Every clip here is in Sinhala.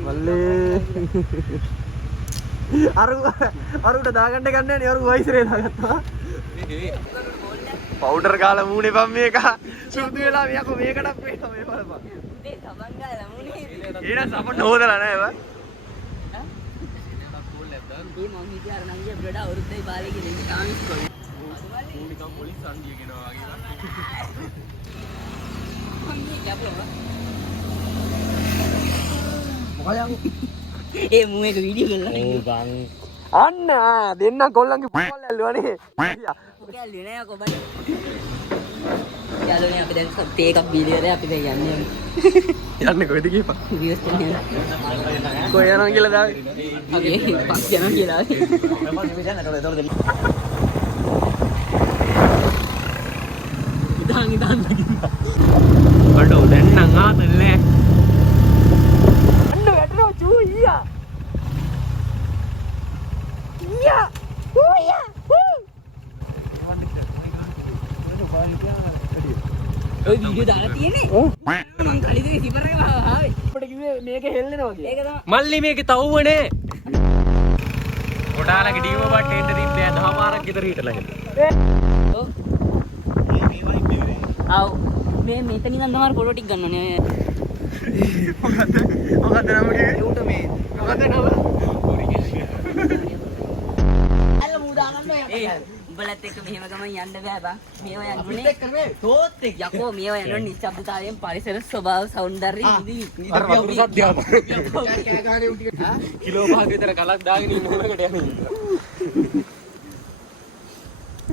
මල්ලේ අරුට දාගන්න ගන්න නේ අරු වයිසරේ දාගත්තා පවුඩර් ගාලා මූණේ පම් මේක සුදු වෙලා මෙයකෝ මේකටත් වේනවා මේ බලපන් උදේ සබන් ගාලා මූණේ ඊට සබන් හොදලා නැහැ බා මේ මම හිතේ අර නංගිය බ්‍රඩ අවුරුද්දයි බාලේ කියන තාමිස් කොයි මූණිකම් පොලිස් සංගිය කියනවා වගේ ඒ මූ එක වීඩියෝ කරලා ඕ බං අන්න දෙන්න කොල්ලන්ගේ පොල් ඇල්ලුවානේ ඔක ඇල්ලුවේ නෑ කොබඩ යාළුවනේ අපි දැන් තේ එකක් බීලා ඉවරයි අපි දැන් යන්නේ කොහෙද ගියපා වියස් යන්නේ කොහෙ යනවා කියලා දාවේ අපි පස් යනවා කියලා ආවේ මම නෙමෙයි යන්නේ ඒතකොට දෙන්න ඉදාන් බඩෝ දැන් නම් ආතල්නේ අන්න වැටෙනවා චූ ඊයා ඊයා ඌයා ඔය වීඩියෝ දාලා තියෙන්නේ මං කලින් සිපර් එක ආවේ අපිට කිව්වේ මේක හෙල්ලෙනවා කියලා ඒක තමයි මල්ලි මේකේ තවුවනේ කොටාලගේ ඩීම බට් එන්න තිබ්බේ 10 පාරක් විතර හිටලා ඔව් ආව් මේ මෙතන ඉඳන් තමයි ෆොටෝ ටික ගන්න ඕනේ මොකද්ද නම කිව්වේ උට මේ මොකද්ද නම අල්ල මූ දාගන්න ඒ උඹලත් එක්ක මෙහෙම ගමන් යන්න බෑ බා මේව යන්නේ තෝත් එක්ක යකෝ මේව යන්නේ නිශ්ශබ්දතාවයෙන් පරිසර ස්වභාව සෞන්දර්යය නිදි අර වතුර සද්දයක් කෑ ගහනේ උන් ටික කිලෝ පහක විතර කලක් දාගෙන ඉන්න උනකට යන්නේ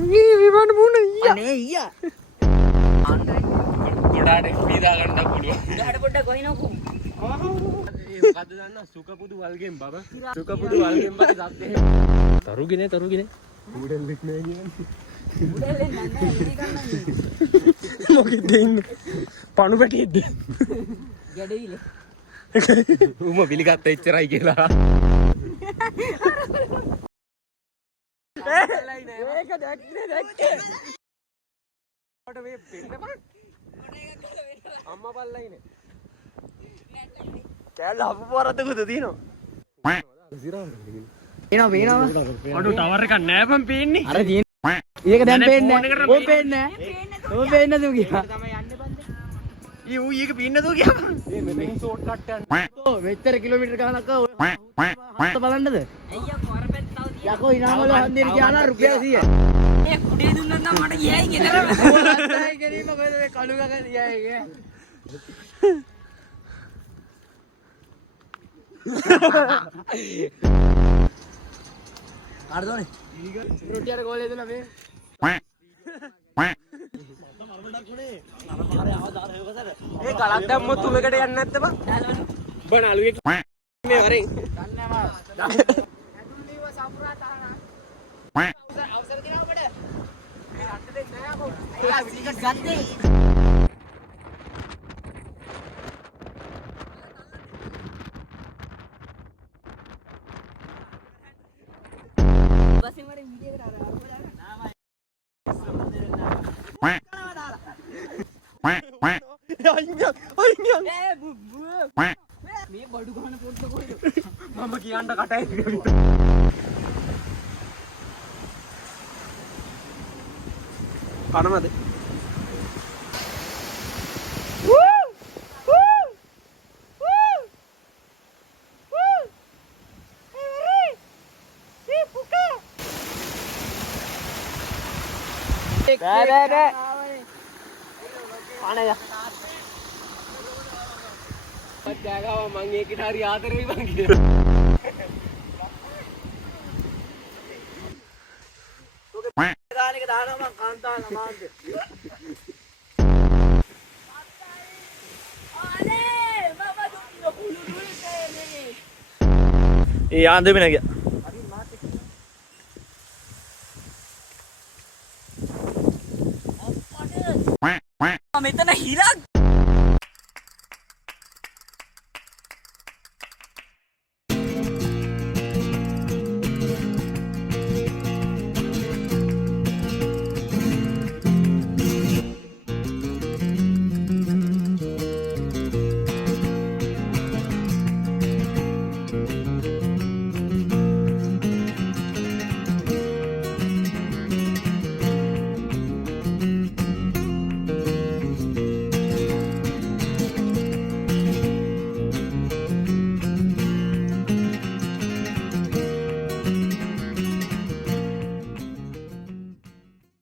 මේ විමන මුණ ඊයා අනේ ඊයා ගොඩාට පීදා ගන්න පුළුවන් ගහඩ පොඩ්ඩක් ගොහිනකෝ මොකද්ද දන්න සුකපුදු වල්ගෙන් බබ සුකපුදු වල්ගෙන් බබ සද්දේ තරුගිනේ උඩෙන් විත් නෑ කියන්නේ උඩෙන් නෑ ඉති ගන්නන්නේ මොකෙද දෙන්නේ පණු පැටියෙක්ද ගැඩවිල උම පිළිගත්ත එච්චරයි කියලා ඒක දැක්කේ කොට මේ පෙන්න බං අම්මා බල්ලා ඉන්නේ කෑල්ල හපු පොරද්දකුද තියෙනවා පේනවා අඩු ටවර් එකක් නෑ බං පේන්නේ අර තියෙන්නේ ඒක දැන් පේන්නේ නෑ ඕක පේන්නේ නෑ ඕක පේන්නේ නැතුව ගියා තමයි යන්නේ බං ඊ ඌ ඊක පේන්නේ නැතුව ගියා මේ මෙතෙන් ෂෝට් කට් යන්නේ ඔව් මෙච්චර කිලෝමීටර් ගානක් හත බලන්නද අයියා කොරපෙත් තව යකෝ ඉනාවල හන්දියට ගියා නම් රුපියල් 100 ඒ කුඩේ දුන්නත් නම් මට ගියයි ගෙදරම ඔයයි ගෙරීම කොහෙද මේ කණු ගග ගියයි ගේ ආරදෝනේ රොටියට ගෝලේ දුන්නා මේ ඒ කලක් දැම්මොත් තුමකට යන්නේ නැද්ද බං බණ අලුවේ මේ වරෙන් දන්නේ නැහැ මාව ඇතුළේව සම්ප්‍රා තරණ අවසර දෙනවා බඩ මේ අට දෙන්න නෑ අපෝ අයියා විලිකට් ගත්තේ බසින් වරේ වීඩියෝ එකට අර නාමයි මේ බඩු ගන්න පොඩ්ඩ කොහෙද මම කියන්න කටයි කනමද බෑ අනේ ජාගාව මං ඒකට හරි ආදරෙයි මං කියලා ඔක ගානක දානවා මං කාන්තාව නමාන්ද අනේ මම දුන්න කුළු දුන්නේ ඒ ආන්දෙ මෙන්න ගියා මෙතන හිරක් බං.